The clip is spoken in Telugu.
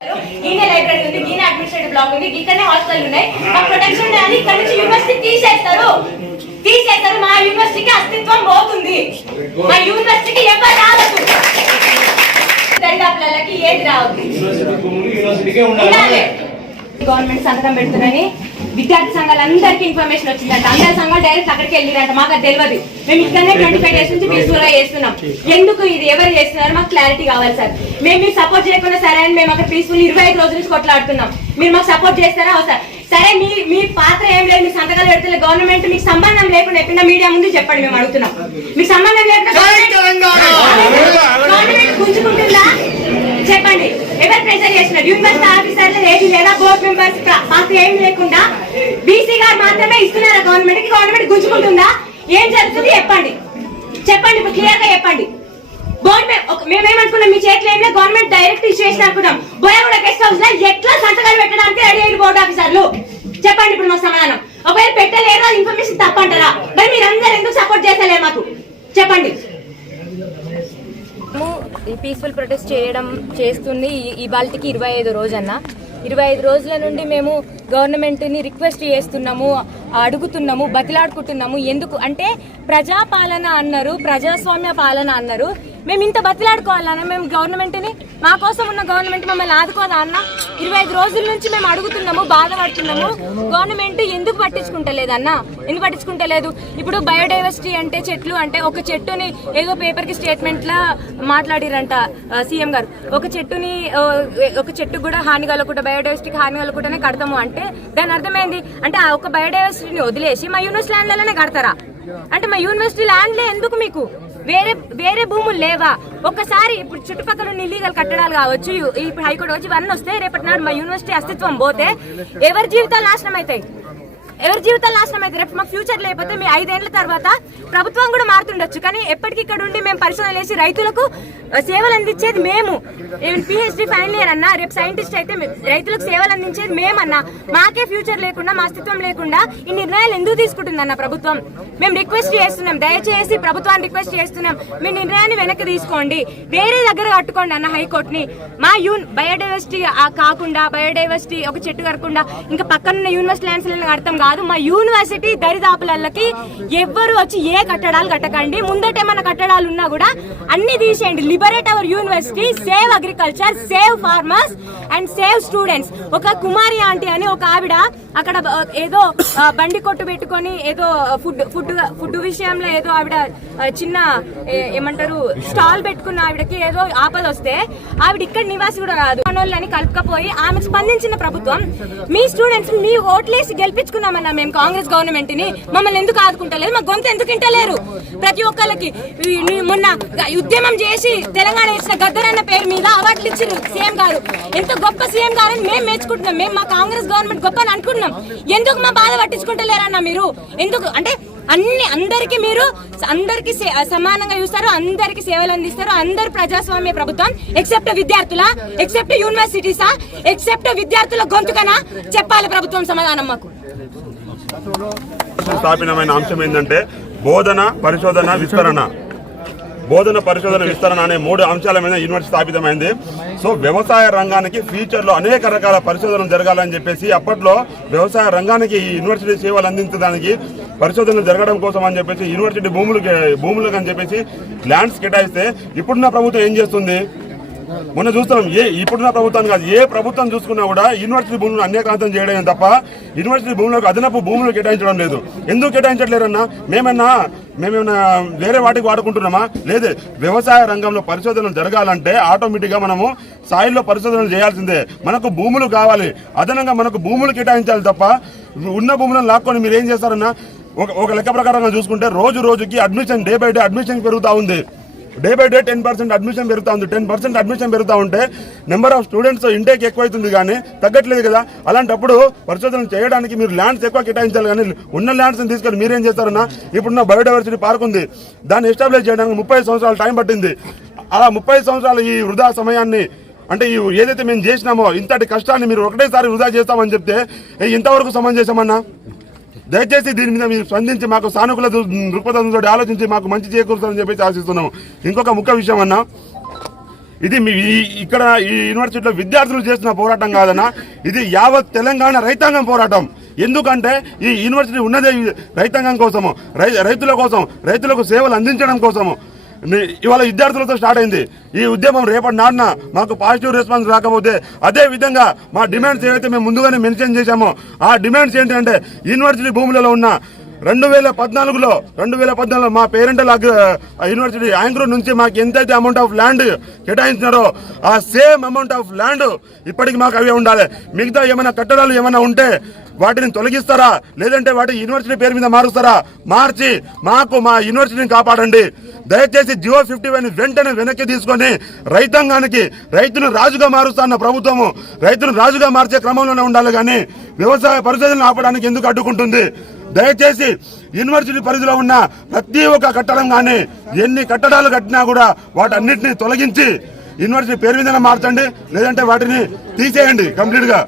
ఈయన లైబ్రరీ ఉంది ఈయన అడ్మినిస్ట్రేటివ్ బ్లాక్ ఉంది ఇక్కడనే హాస్టల్ ఉన్నాయి. మా ప్రొటెక్షన్ డే అని ఇక్కడ నుంచి యూనివర్సిటీ తీసేస్తారు. తీసేస్తారు మా యూనివర్సిటీకి అస్తిత్వం పోతుంది. మా యూనివర్సిటీకి ఎవరు రావద్దు. దరిదాపులకి ఏది రావద్దు. గవర్నమెంట్ సంతకం పెడుతుందని విద్యార్థి సంఘాలందరికీ ఇన్ఫర్మేషన్ వచ్చిందంట. అందరి సంఘాలు డైరెక్ట్ అక్కడికి వెళ్ళిరంట మాకు తెలియదు మేము ఇక్కడనే ట్వంటీ ఫైవ్ డేస్ నుంచి పీస్ఫుల్గా చేస్తున్నాం. ఎందుకు ఇది ఎవరు చేస్తున్నారు? మాకు క్లారిటీ కావాలి సార్. మేము మీకు సపోర్ట్ చేయకుండా సరే అని మేము అక్కడ పీస్ఫుల్ ఇరవై ఐదు రోజుల నుంచి కొట్లాడుతున్నాం. మీరు మాకు సపోర్ట్ చేస్తారా? అవసరం. సరే మీ మీ పాత్ర ఏం లేదు. మీ సంతకాలు పెడితే గవర్నమెంట్ మీకు సంబంధం లేకుండా ఎప్పుడైనా మీడియా ముందు చెప్పండి మేము అడుగుతున్నాం. మీకు సంబంధం లేకుండా గవర్నమెంట్ గుంజుకుంటుందా? చెప్పండి. ఎవరు ప్రెషర్ చేసినారు యూనివర్సిటీ ఆఫీసర్లు ఏది లేదా బోర్డు మెంబర్స్ పాత్ర ఏం లేకుండా బీసీ గారు మాత్రమే ఇస్తున్నారా గవర్నమెంట్కి? గవర్నమెంట్ గుంజుకుంటుందా? ఏం జరుగుతుంది? చెప్పండి. చెప్పండి ఇప్పుడు క్లియర్గా చెప్పండి. బోర్డు మేమేమనుకున్నాం? మీ చేతిలో ఏం గవర్నమెంట్ డైరెక్ట్ ఇష్యూ చేసిన అనుకున్నాం. బోయగూడ గెస్ట్ హౌస్లో ఎట్లా సంతకాలు పెట్టడానికి రెడీ అయిన బోర్డు ఆఫీసర్లు చెప్పండి ఇప్పుడు మా సమాధానం. ఒకవేళ పెట్టలేరు ఇన్ఫర్మేషన్ తప్పంటారా? మరి మీరందరూ ఎందుకు సపోర్ట్ చేస్తలేరు మాకు? చెప్పండి. పీస్ఫుల్ ప్రొటెస్ట్ చేయడం చేస్తుంది ఇవాళకి ఇరవై ఐదు రోజన్న. ఇరవై ఐదు రోజుల నుండి మేము గవర్నమెంట్ని రిక్వెస్ట్ చేస్తున్నాము అడుగుతున్నాము బతిలాడుకుంటున్నాము. ఎందుకు? అంటే ప్రజాపాలన అన్నారు ప్రజాస్వామ్య పాలన అన్నారు. మేము ఇంత బతిలాడుకోవాలన్న మేము గవర్నమెంట్ని మా కోసం ఉన్న గవర్నమెంట్ మమ్మల్ని ఆదుకోదా అన్న? ఇరవై ఐదు రోజుల నుంచి మేము అడుగుతున్నాము బాధపడుతున్నాము. గవర్నమెంట్ ఎందుకు పట్టించుకుంటలేదన్న ఎందుకు పట్టించుకుంటలేదు? ఇప్పుడు బయోడైవర్సిటీ అంటే చెట్లు అంటే ఒక చెట్టుని ఏదో పేపర్కి స్టేట్మెంట్ మాట్లాడిరంట సీఎం గారు. ఒక చెట్టుని ఒక చెట్టు కూడా హాని కలగకుండా బయోడైవర్సిటీకి హాని కలగకుండానే కడతాము అంటే దాని అర్థమైంది? అంటే ఆ ఒక బయోడైవర్సిటీని వదిలేసి మా యూనివర్సిటీ ల్యాండ్లలోనే కడతారా? అంటే మా యూనివర్సిటీ ల్యాండ్లే ఎందుకు మీకు? వేరే వేరే భూములు లేవా? ఒక్కసారి ఇప్పుడు చుట్టుపక్కల ఉన్న ఇల్లీగల్ కట్టడాలు కావచ్చు ఇప్పుడు హైకోర్టు వచ్చి ఇవన్నీ వస్తే రేపటి నాడు మా యూనివర్సిటీ అస్తిత్వం పోతే ఎవరి జీవితాలు నాశనం అవుతాయి ఎవరి జీవితాలు నాశనం అయితే? రేపు మా ఫ్యూచర్ లేకపోతే మీ ఐదేళ్ళ తర్వాత ప్రభుత్వం కూడా మారుతుండొచ్చు. కానీ ఎప్పటికీ ఇక్కడ ఉండి మేము పరిశోధన చేసి రైతులకు సేవలు అందించేది మేము. పిహెచ్డి ఫైనల్ ఇయర్ అన్నా రేపు సైంటిస్ట్ అయితే రైతులకు సేవలు అందించేది మేమన్నా. మాకే ఫ్యూచర్ లేకుండా మా అస్తిత్వం లేకుండా ఈ నిర్ణయాలు ఎందుకు తీసుకుంటుందన్న ప్రభుత్వం? మేము రిక్వెస్ట్ చేస్తున్నాం. దయచేసి ప్రభుత్వాన్ని రిక్వెస్ట్ చేస్తున్నాం. మీ నిర్ణయాన్ని వెనక్కి తీసుకోండి. వేరే దగ్గర కట్టుకోండి అన్న హైకోర్టుని. మా యూన్ బయోడైవర్సిటీ కాకుండా బయోడైవర్సిటీ ఒక చెట్టు కట్టకుండా ఇంకా పక్కనున్న యూనివర్సిటీ ల్యాండ్స్ అర్థం కాదు మా యూనివర్సిటీ దరిదాపులకి ఎవ్వరు వచ్చి ఏ కట్టడాలు కట్టకండి. ముందట ఏమైనా కట్టడాలు ఉన్నా కూడా అన్ని తీసేయండి. Liberate our university save agriculture save farmers and save students ఒక కుమారి ఆంటీ అని ఒక ఆవిడ అక్కడ ఏదో బండి కొట్టు పెట్టుకొని ఏదో ఫుడ్ ఫుడ్ ఫుడ్ విషయంలో ఏదో ఆవిడ చిన్న ఏమంటారు స్టాల్ పెట్టుకున్న ఆవిడకి ఏదో ఆపద వస్తే ఆవిడ ఇక్కడ నివాసి కూడా రాదు. మనోళ్ళని కలుపుకపోయి ఆమెకు స్పందించిన ప్రభుత్వం మీ స్టూడెంట్స్ మీ ఓట్లేసి చేస్తామన్నా మేము కాంగ్రెస్ గవర్నమెంట్ని మమ్మల్ని ఎందుకు ఆదుకుంటలేదు మా గొంతు ఎందుకు ఇంటలేరు ప్రతి ఒక్కరికి మొన్న ఉద్యమం చేసి తెలంగాణ ఇచ్చిన గద్దరన్న పేరు మీద అవార్డులు ఇచ్చారు సీఎం గారు. ఎంత గొప్ప సీఎం గారు అని మేము మెచ్చుకుంటున్నాం. మేము మా కాంగ్రెస్ గవర్నమెంట్ గొప్ప అని అనుకుంటున్నాం. ఎందుకు మా బాధ పట్టించుకుంటలేరన్నా మీరు? ఎందుకు? అంటే అన్ని అందరికి మీరు అందరికి సమానంగా చూస్తారు అందరికి సేవలు అందిస్తారు అందరు ప్రజాస్వామ్య ప్రభుత్వం ఎక్సెప్ట్ విద్యార్థుల ఎక్సెప్ట్ యూనివర్సిటీసా ఎక్సెప్ట్ విద్యార్థుల గొంతుకనా చెప్పాలి ప్రభుత్వం సమాధానం మాకు. స్థాపితమైన అంశం ఏంటంటే బోధన పరిశోధన విస్తరణ. బోధన పరిశోధన విస్తరణ అనే మూడు అంశాల మీద యూనివర్సిటీ స్థాపితమైంది. సో వ్యవసాయ రంగానికి ఫ్యూచర్లో అనేక రకాల పరిశోధనలు జరగాలని చెప్పేసి అప్పట్లో వ్యవసాయ రంగానికి ఈ యూనివర్సిటీ సేవలు అందించడానికి పరిశోధనలు జరగడం కోసం అని చెప్పేసి యూనివర్సిటీ భూములు భూములకు అని చెప్పేసి ల్యాండ్స్ కేటాయిస్తే ఇప్పుడున్న ప్రభుత్వం ఏం చేస్తుంది? మొన్న చూస్తున్నాం ఏ ఇప్పుడున్న ప్రభుత్వాన్ని కాదు ఏ ప్రభుత్వం చూసుకున్నా కూడా యూనివర్సిటీ భూములను అన్యక్రాంతం చేయడం తప్ప యూనివర్సిటీ భూములకు అదనపు భూములు కేటాయించడం లేదు. ఎందుకు కేటాయించట్లేరన్నా? మేమన్నా మేమేమన్నా వేరే వాటికి వాడుకుంటున్నామా? లేదు వ్యవసాయ రంగంలో పరిశోధనలు జరగాలంటే ఆటోమేటిక్గా మనము సాయిల్లో పరిశోధనలు చేయాల్సిందే. మనకు భూములు కావాలి. అదనంగా మనకు భూములు కేటాయించాలి తప్ప ఉన్న భూములను లాక్కొని మీరు ఏం చేస్తారన్నా? ఒక ఒక లెక్క ప్రకారంగా చూసుకుంటే రోజు రోజుకి admission day by day admission పెరుగుతూ ఉంది. Day by day ten percent admission పెరుగుతూ ఉంది. టెన్ పర్సెంట్ అడ్మిషన్ పెరుగుతూ ఉంటే నెంబర్ ఆఫ్ స్టూడెంట్స్ ఇంటేక్ ఎక్కువైతుంది కానీ తగ్గట్లేదు కదా. అలాంటప్పుడు పరిశోధన చేయడానికి మీరు ల్యాండ్స్ ఎక్కువ కేటాయించాలి కానీ ఉన్న ల్యాండ్స్ తీసుకొని మీరేం చేస్తారన్నా? ఇప్పుడున్న బయోడైవర్సిటీ పార్క్ ఉంది. దాన్ని ఎస్టాబ్లిష్ చేయడానికి ముప్పై సంవత్సరాలు టైం పట్టింది. అలా ముప్పై సంవత్సరాలు ఈ వృధా సమయాన్ని అంటే ఈ ఏదైతే మేము చేసినామో ఇంతటి కష్టాన్ని మీరు ఒకటేసారి వృధా చేస్తామని చెప్తే ఇంతవరకు సమం చేశామన్నా దయచేసి దీని మీద మీరు స్పందించి మాకు సానుకూల దృక్పథంతో ఆలోచించి మాకు మంచి చేకూరుతుందని చెప్పేసి ఆశిస్తున్నాము. ఇంకొక ముఖ్య విషయం అన్నా ఇది మీ ఇక్కడ ఈ యూనివర్సిటీలో విద్యార్థులు చేస్తున్న పోరాటం కాదన్న ఇది యావత్ తెలంగాణ రైతాంగం పోరాటం. ఎందుకంటే ఈ యూనివర్సిటీ ఉన్నదే రైతాంగం కోసము రై- రైతుల కోసం రైతులకు సేవలు అందించడం కోసము. ఇవాళ విద్యార్థులతో స్టార్ట్ అయింది. ఈ ఉద్యమం రేపటి నాడున మాకు పాజిటివ్ రెస్పాన్స్ రాకపోతే అదే విధంగా మా డిమాండ్స్ ఏవైతే మేము ముందుగానే మెన్షన్ చేశామో ఆ డిమాండ్స్ ఏంటంటే యూనివర్సిటీ భూములలో ఉన్న రెండు వేల పద్నాలుగులో రెండు వేల పద్నాలుగులో మా పేరెంటల్ యూనివర్సిటీ యాంగ్రూర్ నుంచి మాకు ఎంతైతే అమౌంట్ ఆఫ్ ల్యాండ్ కేటాయించినారో ఆ సేమ్ అమౌంట్ ఆఫ్ ల్యాండ్ ఇప్పటికి మాకు అవే ఉండాలి. మిగతా ఏమైనా కట్టడాలు ఏమైనా ఉంటే వాటిని తొలగిస్తారా? లేదంటే వాటి యూనివర్సిటీ పేరు మీద మారుస్తారా? మార్చి మాకు మా యూనివర్సిటీని కాపాడండి. దయచేసి జియో ఫిఫ్టీ వన్ వెంటనే వెనక్కి తీసుకొని రైతాంగానికి రైతును రాజుగా మారుస్తున్న ప్రభుత్వము రైతును రాజుగా మార్చే క్రమంలోనే ఉండాలి కానీ వ్యవసాయ పరిశోధనలు ఆపడానికి ఎందుకు అడ్డుకుంటుంది? దయచేసి యూనివర్సిటీ పరిధిలో ఉన్న ప్రతి ఒక్క కట్టడం కానీ ఎన్ని కట్టడాలు కట్టినా కూడా వాటన్నిటిని తొలగించి యూనివర్సిటీ పేరు మీద మార్చండి. లేదంటే వాటిని తీసేయండి కంప్లీట్గా